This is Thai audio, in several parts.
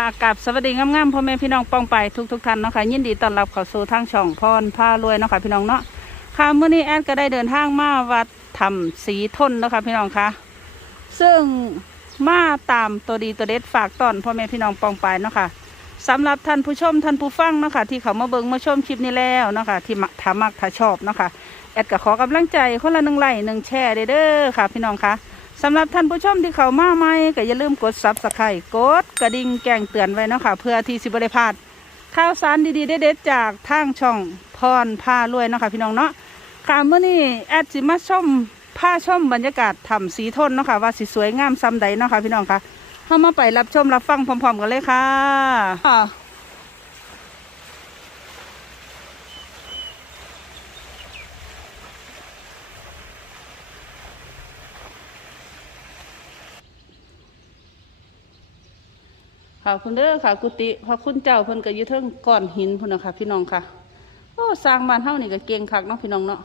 ค่ะกับสวัสดีงามๆพ่อแม่พี่น้องปองไปทุกทุกๆท่านเนาะค่ะยินดีต้อนรับเข้าสู่ทางช่องพรผ้ารวยเนาะค่ะพี่น้องเนาะค่ะเมื่อนี้แอดก็ได้เดินทางมาวัดถ้ำสีทนเนาะค่ะพี่น้องค่ะซึ่งมาตามตัวดีตัวเด็ดฝากตอนพ่อแม่พี่น้องปองไปเนาะค่ะสำหรับท่านผู้ชมท่านผู้ฟังเนาะค่ะที่เขามาเบิ่งมาชมคลิปนี้แล้วเนาะค่ะที่มักถ้ามักถ้าชอบเนาะค่ะแอดก็ขอกำลังใจคนละหนึ่งไลค์หนึ่งแชร์เด้อเด้อค่ะ พี่น้องค่ะ สำหรับท่านผู้ชมที่เข้ามาใหม่ก็อย่าลืมกดซับสไครต์กดกระดิ่งแจ้งเตือนไว้เนาะคะเพื่อที่สิบได้พลาดข่าวสารดีๆเด็ดๆจากทางช่องพรพารวยเนาะคะพี่น้องเนาะค่ะเมื่อนี้แอดสิมาชมผ้าชมบรรยากาศถ้ำสีทนเนาะค่ะว่าสิสวยงามซ้ำใดเนาะค่ะพี่น้องค่ะเข้ามาไปรับชมรับฟังพร้อม ๆ กันเลยค่ะ ค่ะคุณเด้อค่ะ กุฏิพระคุณเจ้าเพิ่นก็อยู่เทิงก้อนหินพุ่นนะคะพี่น้องค่ะ โอ้สร้างบ้านเฮานี่ก็เก่งคักเนาะพี่น้องเนาะ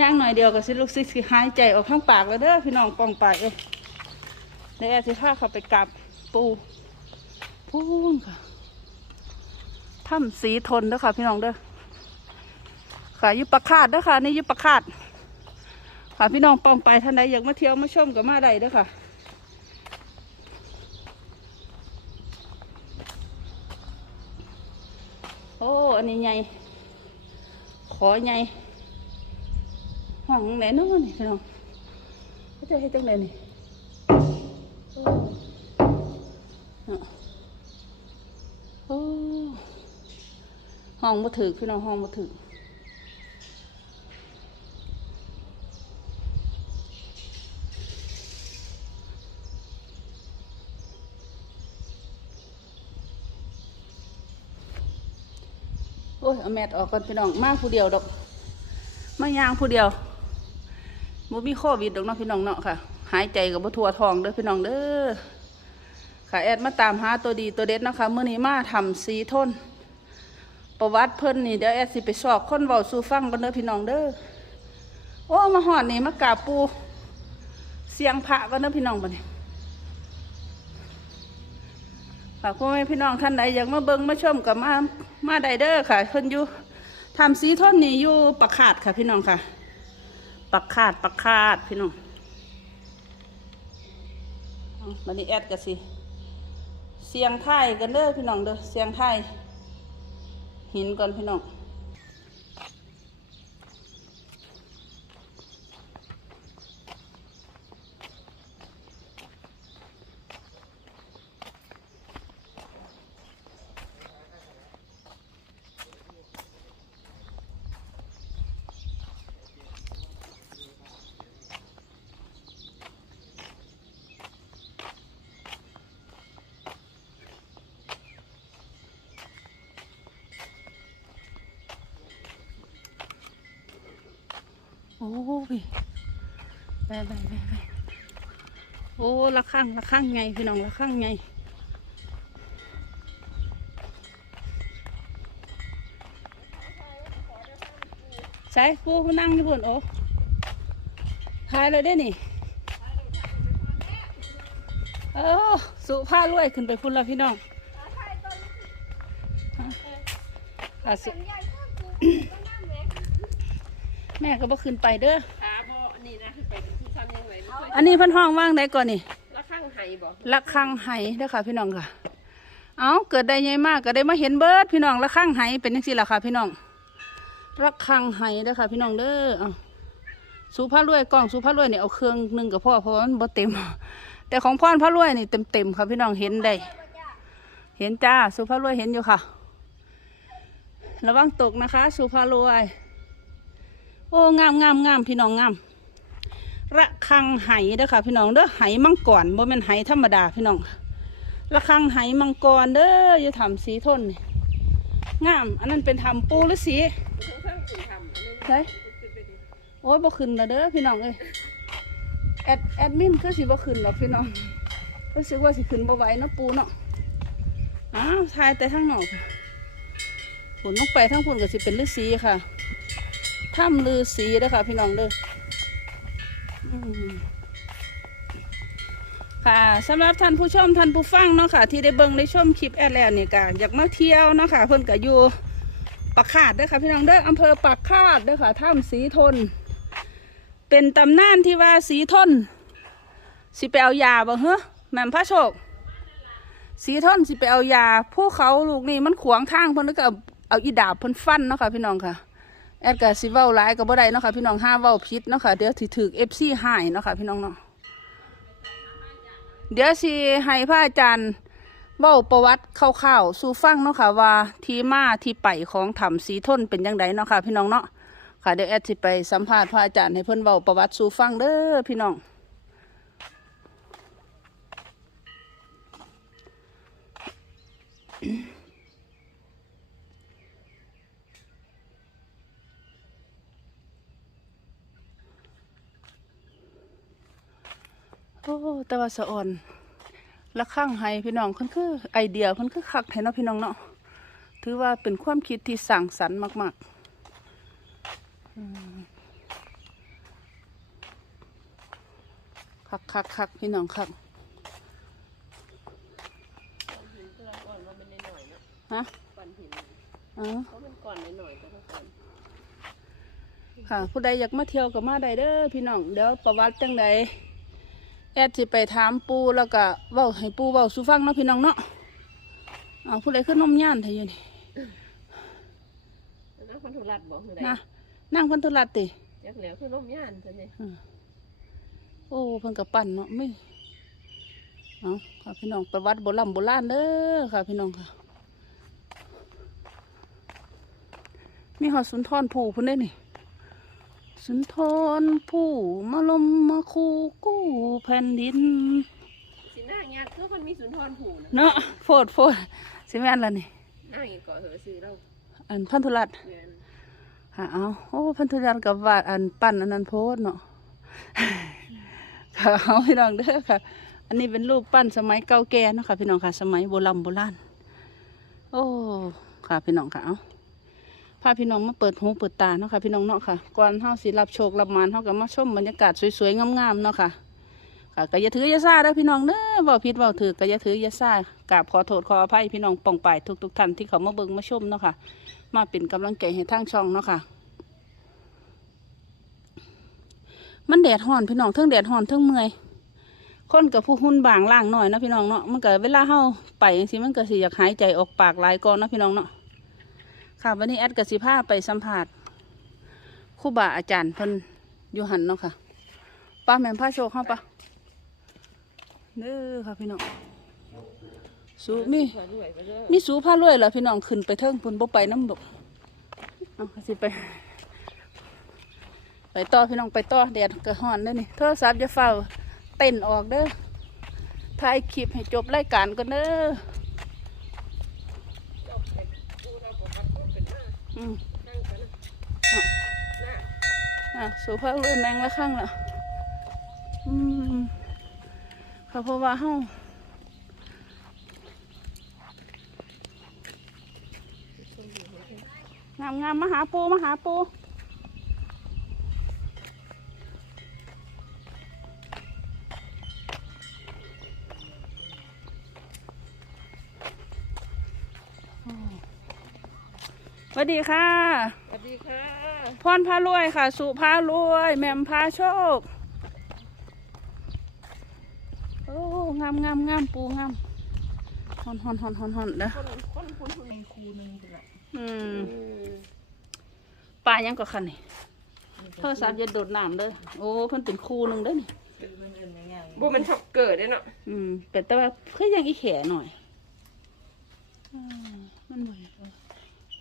ย่างหน่อยเดียวก็สิลูกสิสิหายใจออกข้างปากแล้วเด้อพี่น้องปองไปเอ้ยเดี๋ยวแอร์สิพาเขาไปกราบปูพูนค่ะถ้ำสีทนเด้อค่ะ พี่น้องเด้อค่ะยุปะคาดเด้อค่ะนี่ยุปะคาดค่ะพี่น้องปองไปท่านใดอยากมาเที่ยวมาชมกับมาใดเด้อค่ะโอ้อันนี้ใหญ่ขอใหญ่ ห้องไหนนู้นนี่พี่น้องเขาจะให้จังไหนนี่โอ้ห้องมาถึกพี่น้องห้องมาถึกโอ้ยเอาแมทออกก่อนพี่น้องมาผู้เดียวดอก มายางผู้เดียว บ่มีโควิดดอกเนาะพี่น้องเนาะค่ะ หายใจกับบ่ทั่วทองเด้อพี่น้องเด้อค่ะแอดมาตามหาตัวดีตัวเด็ดนะคะเมื่อนี้มาทำสีทน ประวัติเพิ่นนี่เดี๋ยวแอดสิไปสอบคนเว้าสู่ฟังกันเด้อพี่น้องเด้อโอ้มาหอดนี่มากราบปูเสียงพระกันเด้อพี่น้องบัดนี้ค่ะพ่อแม่พี่น้องท่านใดอยากมาเบิ่งมาชมกับมามาไดเด้อค่ะเพิ่นอยู่ทำสีท่อนนี่อยู่ปักขาดค่ะพี่น้องค่ะ ปักขาดปักขาดพี่น้องมันนี้แอดกันสิ เสียงไทยกันเด้อพี่น้องเด้อเสียงไทยหินก่อนพี่น้อง อ้ยไปไปไปไปโอ้ละข้างละข้างไงพี่น้องละข้างไงใช่ปูนั่งอยู่บนโอ้ทายเลยได้นี่เออสุผ้ารวยขึ้นไปพุ่นละพี่น้องอะสุ แม่ก็บ่ขึ้นไปเด้อขาบ่นี่นะคือไปที่ทำยังไงไม่ค่อยอันนี้เพิ่นห้องว่างได้ก่อนนี่ละข้างไห้บ่ละคังไหเด้อค่ะ พี่น้องค่ะ เอาเกิดได้ใหญ่มากก็ได้มาเห็นเบิดพี่น้องละคังไหเป็นยังสี่ล่ะค่ะ พี่น้องละคังไหเด้อค่ะ พี่น้องเด้อเอาสูผ้ารวยกล่องสูผ้ารวยเนี่ยเอาเครื่องหนึ่งกับพ่อเพราะว่ามันบ่เต็ม แต่ของพ่อนพระรวยนี่เต็มเต็มๆค่ะพี่น้องเห็นได้เห็นจ้าสูผ้ารวยเห็นอยู่ค่ะ ระวังตกนะคะสูผ้ารวยโอ้งามงามงามพี่น้องงามระคังไหเด้อค่ะ พี่น้องเด้อไหมังกรบ่แม่นไหธรรมดาพี่น้องระคังไหมังกรเด้ออย่าทำสีทนนี่งาม อันนั้นเป็นทำปูหรือสีใช่ขึ้นไปดิโอ้ยบ่ขึ้นและเด้อพี่น้องเอ้ยแอดแอดมินคือสิบ่ขึ้นหรอกพี่น้องรู้สึกว่าสิขึ้นบ่ไหวเนาะปูเนาะอ้าวทายแต่ทางนอกค่ะฝนลงไปทางพุ่นก็สิเป็นฤาษีค่ะ ถ้ำฤาษีเด้อค่ะพี่น้องเด้อค่ะสำหรับท่านผู้ชมท่านผู้ฟังเนาะค่ะ ที่ได้เบิ่งได้ชมคลิปแอดแล้วนี่ก็อยากมาเที่ยวเนาะค่ะ เพิ่นก็อยู่ปากขาดเด้อค่ะพี่น้องเด้ออำเภอปากขาดเด้อค่ะถ้ำสีทน เป็นตำนานที่ว่าสีทนสิไปเอายาบ่เฮ้อแม่มพระโชค สีทนสิไปเอายา ผู้เขาลูกนี่มันขวางทางเพิ่นก็เอาเอาอีดาบเพิ่นฟันเนาะค่ะพี่น้องค่ะ แอดก็สิเว้าหลายก็บ่ได้เนาะค่ะพี่น้องห้าเว้าผิดเนาะค่ะเดี๋ยวสิถูก FC หายเนาะค่ะพี่น้องเนาะเดี๋ยวสิให้พระอาจารย์เว้าประวัติคร่าวๆสู่ฟังเนาะค่ะว่าที่มาที่ไปของถ้ำสีทนเป็นยังไงเนาะค่ะพี่น้องเนาะค่ะเดี๋ยวแอดสิไปสัมภาษณ์พระอาจารย์ให้เพิ่นเว้าประวัติสู่ฟังเด้อพี่น้อง โอ้แต่ว่าสะอ่อนละข้างให้พี่น้องเพิ่นคือไอเดียเพิ่นคือคักให้เนาะพี่น้องเนาะถือว่าเป็นความคิดที่สร้างสรรค์มากๆคักคักคักพี่น้องคักหินตัวก่อนว่ามันหน่อยนะฮะอนหินอ๋อเพราะมันก่อนหน่อยๆก็ต้ออนค่ะผู้ใดอยากมาเที่ยวก็มาได้เด้อพี่น้องเดี๋ยวประวัติจังใด แอดสิไปถามปูแล้วก็เว้าให้ปูเว้าสู่ฟังเนาะพี่น้องเนาะเอาผู้ใดขึ้นนมย่านเถอะอยู่นี่แล้วนะคนทุรัดบอกคือไดนะนั่งเพันธุรัตติจักแล้วคือลมย่านเพิ่นนี่โอ้เพิ่นกับปั่นเนาะไม่เอาค่ะพี่น้องประวัติโบราณโบราณเด้อค่ะพี่น้องค่ะ มีหอดสุนทรภู่เพิ่นได้นี่ สุนทรภู่มาลมมาคูกู้แผ่นดิน สิหน้างานคือคนมีสุนทรภู่นะเนาะโฟดโฟดสิแม่นละนี่หน้าอีกเกาะเหอะซื้อเราอันพันธุรัตน์เงินค่ะเอาโอ้พันธุรัตน์กับวาดอันปั้นอันนั้นโพดเนาะค่ะเอาพี่น้องเด้อค่ะ อันนี้เป็นรูปปั้นสมัยเก่าแก่เนาะค่ะพี่น้องค่ะ สมัยโบราณโบราณโอ้ค่ะพี่น้องค่ะเอา พาพี่น้องมาเปิดหูเปิดตาเนาะค่ะพี่น้องเนาะค่ะก่อนเฮาสิรับโชครับมานเฮาก็มาชมบรรยากาศสวยๆงามๆเนาะค่ะค่ะก็อย่าถืออย่าซ่าเด้อพี่น้องเด้อเว้าผิดเว้าถือก็อย่าถืออย่าซ่ากราบขอโทษขออภัยพี่น้องป่องไปทุกๆท่านที่เขามาเบิ่งมาชมเนาะค่ะ มาเป็นกำลังใจให้ทางช่องเนาะค่ะ มันแดดห่อนพี่น้องเทิงแดดห่อนเทิงเมื่อยคนกับผู้หุ่นบางล่างหน่อยนะพี่น้องเนาะมันก็เวลาเฮาไปจังซี่มันก็สิอยากหายใจออกปากหลายก่อนเนาะพี่น้องเนาะ ค่ะวันนี้แอดกับสิพาไปสัมภาษณ์ครูบาอาจารย์พิ่นยูหันเนาะค่ะป้าแม่นพาโชคเข้าปะเด้อค่ะพี่น้องสูมีมีสูผ้ารวยเหรอพี่น้องขึ้นไปเทิงพุ่นบ่ไปน้ำดกเอาสิไป ไปต่อพี่น้องไปต่อแดดกระหอนเด้อนี่โทรศัพท์จะเฝ้าเต้นออกเด้อถ่ายคลิปให้จบรายการก่อนเด้อ อืมอะสูพ่อรวยแมงละข้างละอืมค่ะเพราะว่าเฮางามงามมาหาปูมาหาปู วัสดีค่ะ สวัสดีค่ะ พรพารวยค่ะ สุพารวยแหม่มพาโชค โอ้งามงามงามปูงามฮอนฮอนฮอนฮอนฮอนเด้อคนคนคนคนในครูหนึงเป็นละอืมอืมปลายังก็คันนี่โทรศัพท์อย่าโดดน้ำเด้อโอ้เพิ่นเป็นครูหนึ่งเด้อนี่บ่มันชอบเกิดเด้เนาะอืมเป็นแต่ว่าเพื่อยังอีแขหน่อยอ่ามันบ่เห็นเลย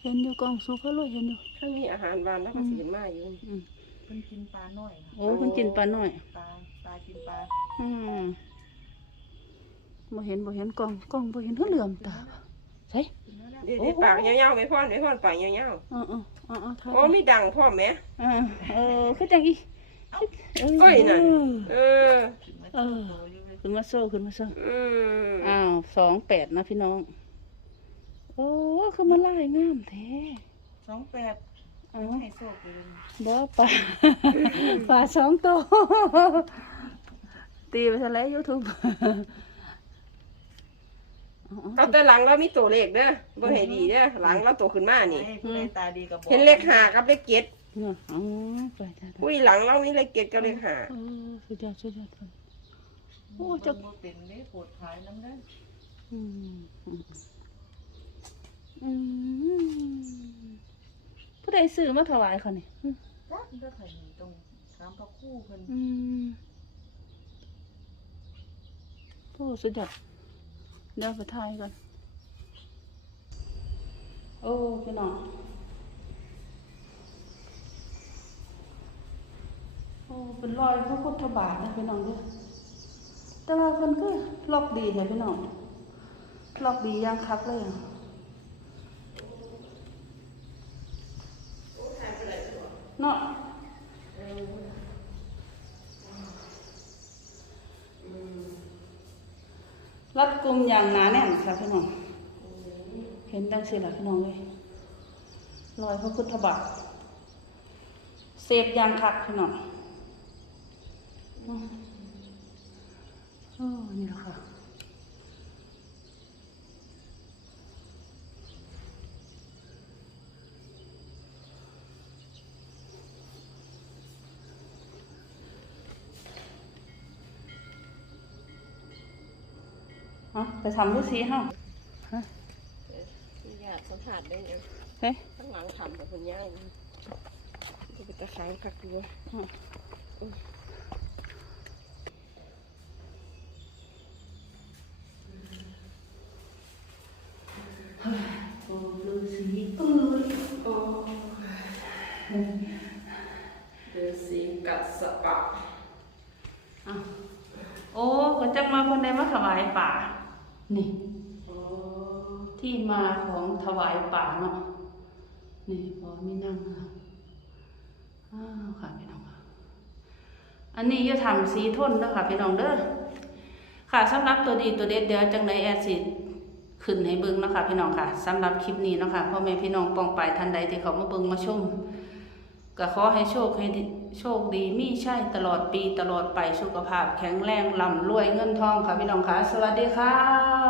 เห็นอยู่กองสุพารวยเห็นอยู่ถ้ามีอาหารหวานแล้วก็สิเห็นมาอยู่อืมเพิ่นกินปลาหน่อยค่ะโอ้เพิ่นกินปลาหน่อย ปลาปลากินปลาอืมบ่เห็นบ่เห็นกล้องกล้องบ่เห็นเขาเหลื่อมตาบ่ใช่กินแล้วแล้วดีดีปากยาวๆไม่พ่อนไม่พ่อนปากยาวอ๋ออ๋ออ๋ออ๋อๆโอ้มีดังพ่อแม่อ่าเออคือจังอีเเอ้ยนั่นเออเออขึ้นมาโซ่ขึ้นมาโซ่อืมอ้าวสองแปดนะพี่น้อง โอ้คือมาไล่งามแท้สองแปดเอ้าให้โชคเลยบ่ปลาปลาสองตัวตีไปซะแล้วยูทูบเอาแต่หลังเรามีตัวเลขเด้อบ่ให้ดีเด้อหลังเราโตขึ้นมานี่ให้ผู้ใดตาดีกับบอกเห็นเลขหากับเลขเจ็ดอ๋อไปจ้าอุ้ยหลังเรามีเลขเจ็ดกับเลขหาเออสุดยอดสุดยอดครับโอ้โอ้จะจะเป็นเลขโปวดขายน้ำนั้นอืมอืมอืม ผู้ใดซื้อมาถวายเขานี่อืมจักก็ไข่ตรงตามพระคู่เพิ่นอืมโอ้สุดยอดเดี๋ยวไปถ่ายก่อน โอ้พี่น้องโอ้เป็นรอยพระพุทธบาทนะพี่น้องเด้วยแต่ว่าเพิ่นก็ล็อกดีแท้พี่น้องล็อกดีอย่างคักเลยอะ เนาะรัดกลุ่มอย่างหนาแน่นค่ะพี่น้อง เห็นดังสิล่ะพี่น้องเลยรอยพระพุทธบาทเสพยางคักพี่น้องอืมโอ้ นี่แหละค่ะ เอาไปทำดูสิเฮาฮะญาติสัมผัสได้ยังเฮ้ยข้างหลังทำกับคุณย่ายนี่จะไปตะค้างคักดูโอ้ฤาษีเอ้ย โอ้เดือสีกัดสะปะ อะโอ้ก็จังมาคนใดมาถวายป่า นี่ที่มาของถวายป่าเนาะนี่พอมีนั่งนะคะอ้าวค่ะพี่น้องค่ะอันนี้จะทำสีทนเด้อค่ะพี่น้องเด้อค่ะสำหรับตัวดีตัวเด็ดเดี๋ยวจังไดแอดสิขึ้นให้เบิ่งนะคะพี่น้องค่ะสำหรับคลิปนี้นะคะพ่อแม่พี่น้องปองไปท่านใดที่เขามาเบิ่งมาชม ก็ขอให้โชคให้โชคดีมีใช่ตลอดปีตลอดไปสุขภาพแข็งแรงลำรวยเงินทองค่ะพี่น้องค่ะ สวัสดีค่ะ